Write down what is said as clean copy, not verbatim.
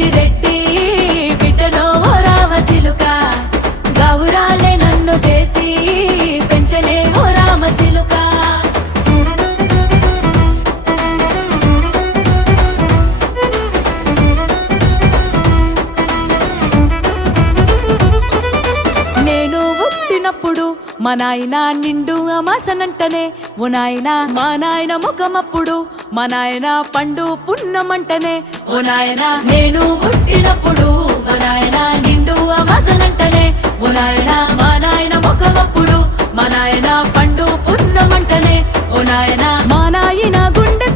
పెద్దిరెడ్డి బిడ్డలో ఓ రామసిలుక గౌరాలే నన్ను చేసి పెంచనే ఓ రామసిలుక నేను పుట్టినప్పుడు మా నాయన నిండు అమాసనంటనే ఓ నాయన మా నాయన ముఖమప్పుడు మా నాయన పండు పున్నమంటనే ఓ నాయన నేను పుట్టినప్పుడు మా నాయన నిండు అమాసనంటనే ఓ నాయన మా నాయన ముఖమప్పుడు మా నాయన పండు పున్నమంటనే ఓ నాయన మా నాయన గుండె